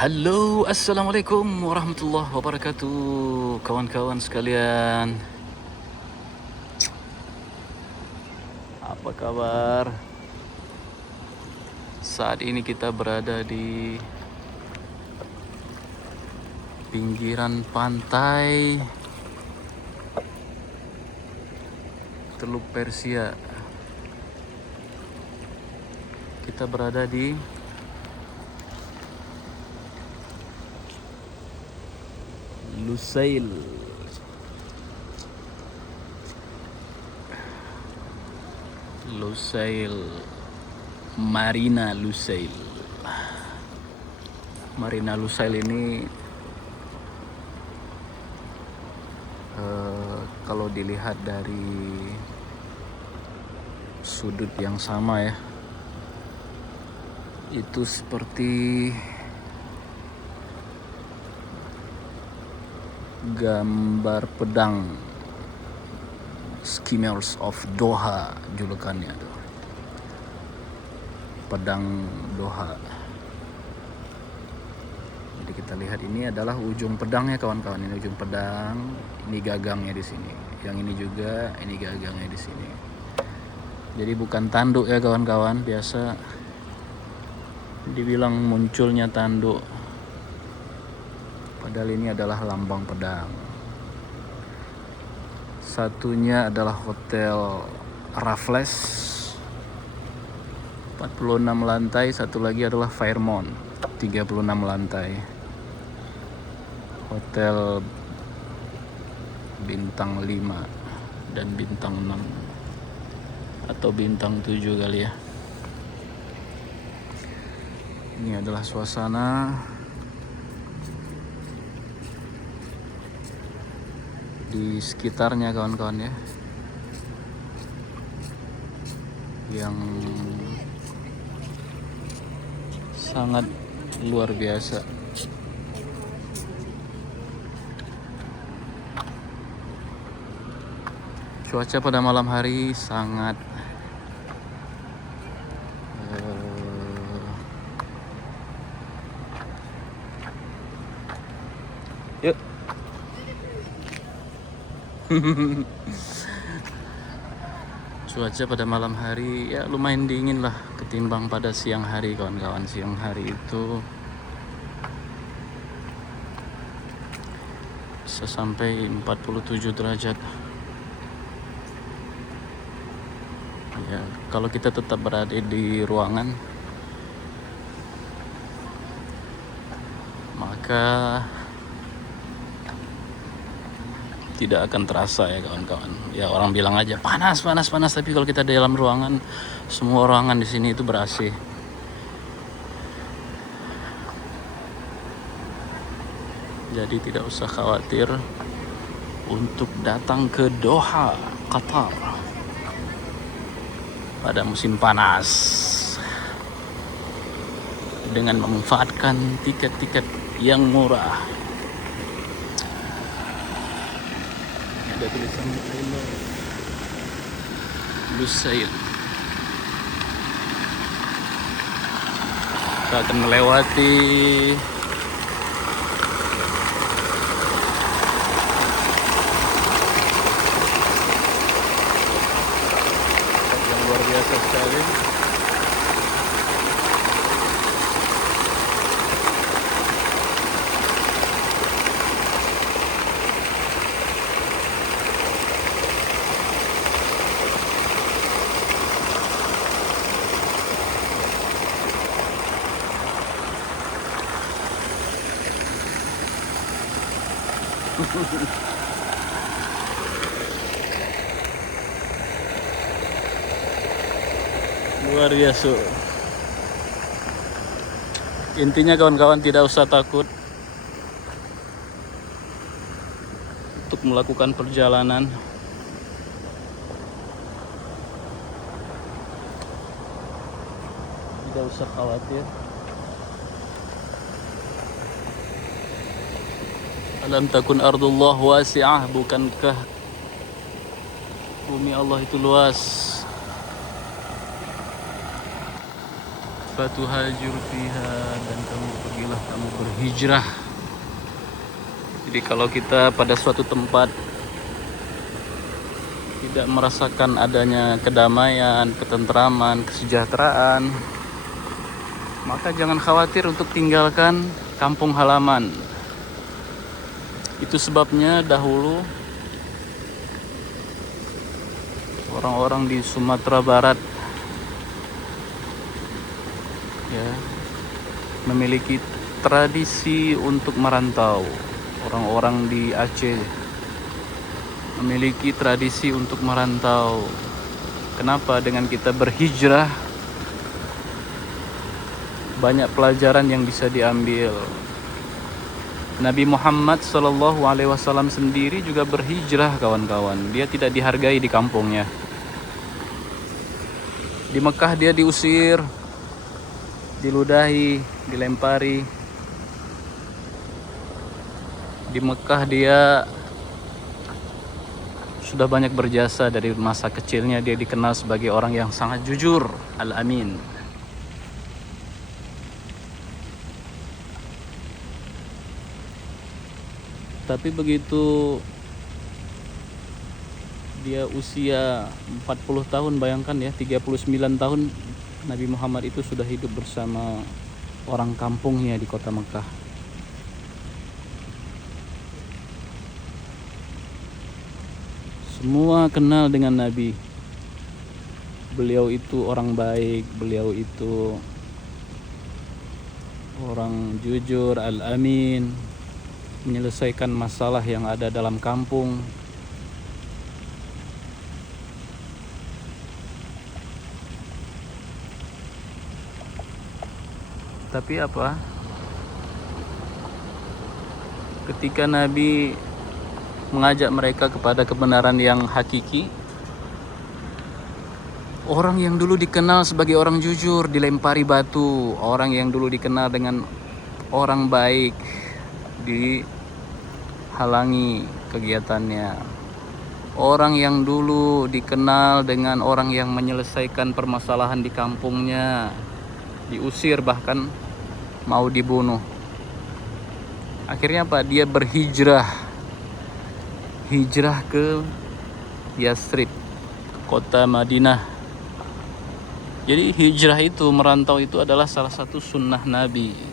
Halo, assalamualaikum warahmatullahi wabarakatuh, kawan-kawan sekalian. Apa kabar? Saat ini kita berada di pinggiran pantai Teluk Persia. Kita berada di Lusail. Marina Lusail. Marina Lusail ini kalau dilihat dari sudut yang sama ya, itu seperti gambar pedang, Skimmers of Doha julukannya tuh. Pedang Doha. Jadi kita lihat ini adalah ujung pedangnya kawan-kawan. Ini ujung pedang, ini gagangnya di sini. Yang ini juga, ini gagangnya di sini. Jadi bukan tanduk ya kawan-kawan. Biasa dibilang munculnya tanduk, padahal ini adalah lambang pedang. Satunya adalah Hotel Raffles 46 lantai, satu lagi adalah Fairmont 36 lantai. Hotel bintang 5 dan bintang 6 atau bintang 7 kali ya. Ini adalah suasana di sekitarnya kawan-kawan ya, yang sangat luar biasa. Cuaca pada malam hari sangat yuk. Cuaca pada malam hari ya lumayan dingin lah ketimbang pada siang hari kawan-kawan. Siang hari itu bisa sampai 47 derajat. Ya, kalau kita tetap berada di ruangan, maka tidak akan terasa ya kawan-kawan. Ya orang bilang aja panas, tapi kalau kita di dalam ruangan, semua ruangan di sini itu ber-AC. Jadi tidak usah khawatir untuk datang ke Doha, Qatar pada musim panas dengan memanfaatkan tiket-tiket yang murah. Ada tulisan Lusail. Kita akan melewati yang luar biasa sekali. Luar biasa. Intinya kawan-kawan tidak usah takut untuk melakukan perjalanan. Tidak usah khawatir. Alam takun ardullah wasi'ah, bukankah bumi Allah itu luas? Fatuhajur fiha, dan kamu pergilah kamu berhijrah. Jadi kalau kita pada suatu tempat tidak merasakan adanya kedamaian, ketentraman, kesejahteraan, maka jangan khawatir untuk tinggalkan kampung halaman. Itu sebabnya dahulu orang-orang di Sumatera Barat ya memiliki tradisi untuk merantau. Orang-orang di Aceh memiliki tradisi untuk merantau. Kenapa? Dengan kita berhijrah banyak pelajaran yang bisa diambil. Nabi Muhammad SAW sendiri juga berhijrah, kawan-kawan. Dia tidak dihargai di kampungnya. Di Mekah dia diusir, diludahi, dilempari. Di Mekah dia sudah banyak berjasa. Dari masa kecilnya dia dikenal sebagai orang yang sangat jujur, Al-Amin. Tapi begitu dia usia 40 tahun, bayangkan ya, 39 tahun Nabi Muhammad itu sudah hidup bersama orang kampungnya di kota Mekah. Semua kenal dengan Nabi. Beliau itu orang baik, beliau itu orang jujur, Al-Amin, menyelesaikan masalah yang ada dalam kampung. Tapi apa? Ketika Nabi mengajak mereka kepada kebenaran yang hakiki, orang yang dulu dikenal sebagai orang jujur dilempari batu, orang yang dulu dikenal dengan orang baik dihalangi kegiatannya, orang yang dulu dikenal dengan orang yang menyelesaikan permasalahan di kampungnya diusir, bahkan mau dibunuh. Akhirnya apa? Dia berhijrah, hijrah ke Yathrib, kota Madinah. Jadi hijrah itu, merantau itu adalah salah satu sunnah Nabi.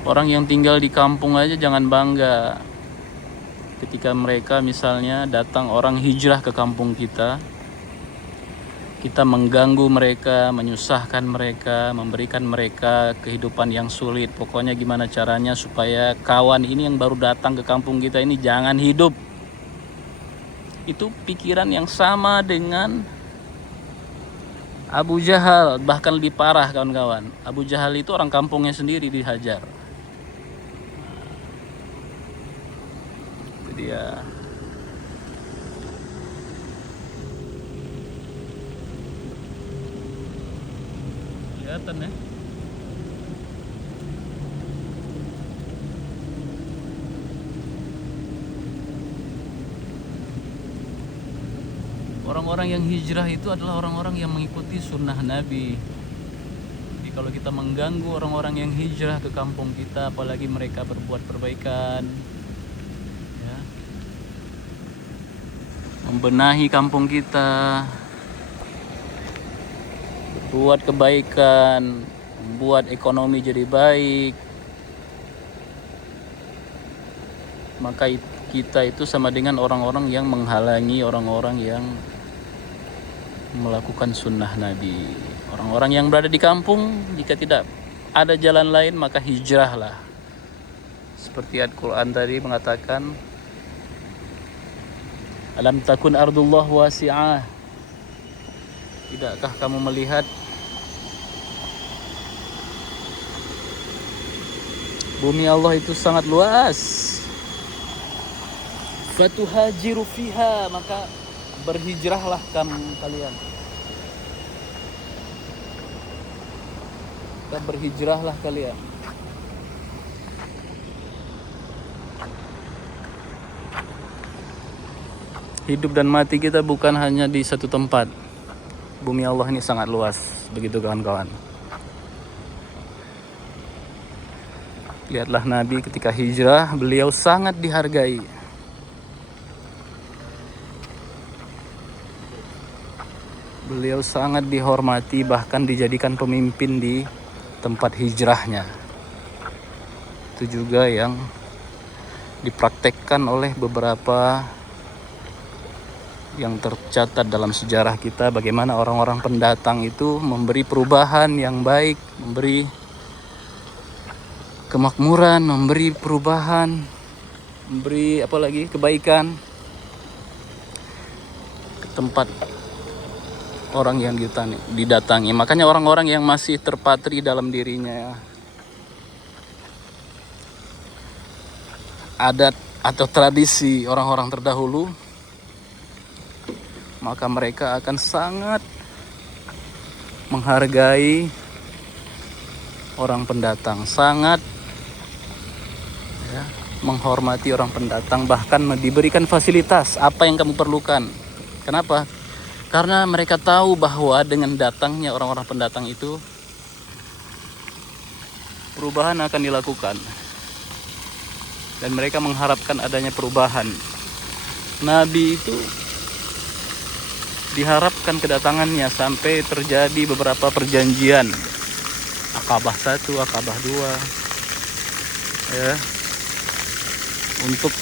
Orang yang tinggal di kampung aja jangan bangga ketika mereka misalnya datang orang hijrah ke kampung kita mengganggu mereka, menyusahkan mereka, memberikan mereka kehidupan yang sulit. Pokoknya gimana caranya supaya kawan ini yang baru datang ke kampung kita ini jangan hidup. Itu pikiran yang sama dengan Abu Jahal, bahkan lebih parah, kawan-kawan. Abu Jahal itu orang kampungnya sendiri dihajar. Itu dia. Kelihatan ya. Orang-orang yang hijrah itu adalah orang-orang yang mengikuti sunnah Nabi. Jadi kalau kita mengganggu orang-orang yang hijrah ke kampung kita, apalagi mereka berbuat perbaikan ya, membenahi kampung kita, buat kebaikan, buat ekonomi jadi baik, maka kita itu sama dengan orang-orang yang menghalangi orang-orang yang melakukan sunnah Nabi. Orang-orang yang berada di kampung, jika tidak ada jalan lain maka hijrahlah. Seperti Al-Quran tadi mengatakan, alam takun ardullah wasi'ah, tidakkah kamu melihat bumi Allah itu sangat luas, fatuhajiru fiha, maka berhijrahlah kalian. Berhijrahlah kalian. Hidup dan mati kita bukan hanya di satu tempat. Bumi Allah ini sangat luas, begitu kawan-kawan. Lihatlah Nabi ketika hijrah, beliau sangat dihargai. Beliau sangat dihormati, bahkan dijadikan pemimpin di tempat hijrahnya. Itu juga yang dipraktekkan oleh beberapa yang tercatat dalam sejarah kita, bagaimana orang-orang pendatang itu memberi perubahan yang baik, memberi kemakmuran, memberi perubahan, memberi apalagi kebaikan ke tempat orang yang didatangi. Makanya orang-orang yang masih terpatri dalam dirinya adat atau tradisi orang-orang terdahulu, maka mereka akan sangat menghargai orang pendatang, sangat menghormati orang pendatang, bahkan diberikan fasilitas apa yang kamu perlukan. Kenapa? Karena mereka tahu bahwa dengan datangnya orang-orang pendatang itu perubahan akan dilakukan, dan mereka mengharapkan adanya perubahan. Nabi itu diharapkan kedatangannya sampai terjadi beberapa perjanjian, Aqabah 1, Aqabah 2, ya, untuk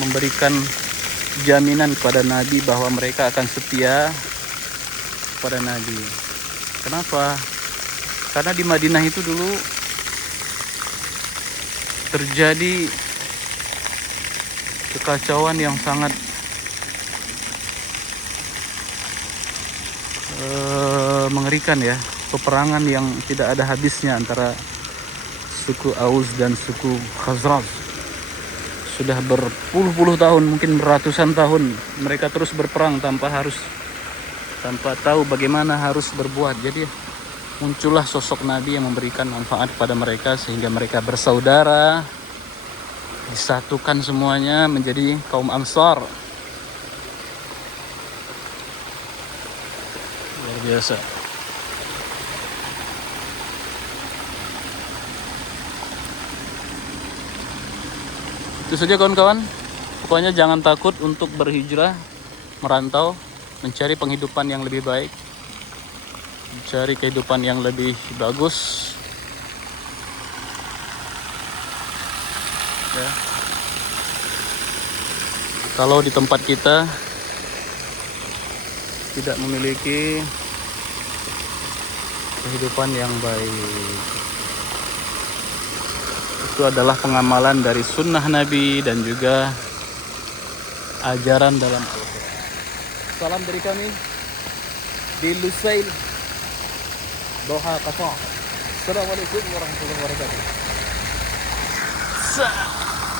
memberikan jaminan kepada Nabi bahwa mereka akan setia kepada Nabi. Kenapa? Karena di Madinah itu dulu terjadi kekacauan yang sangat mengerikan, ya, peperangan yang tidak ada habisnya antara suku Aus dan suku Khazraj. Sudah berpuluh-puluh tahun, mungkin ratusan tahun mereka terus berperang tanpa tahu bagaimana harus berbuat. Jadi muncullah sosok Nabi yang memberikan manfaat kepada mereka sehingga mereka bersaudara, disatukan semuanya menjadi kaum Ansar. Luar biasa. Itu saja kawan-kawan. Pokoknya jangan takut untuk berhijrah, merantau, mencari penghidupan yang lebih baik, mencari kehidupan yang lebih bagus, ya. Kalau di tempat kita tidak memiliki kehidupan yang baik, itu adalah pengamalan dari sunnah Nabi dan juga ajaran dalam Al-Quran. Salam dari kami di Lusail, Doha, Qatar. Assalamualaikum warahmatullahi wabarakatuh.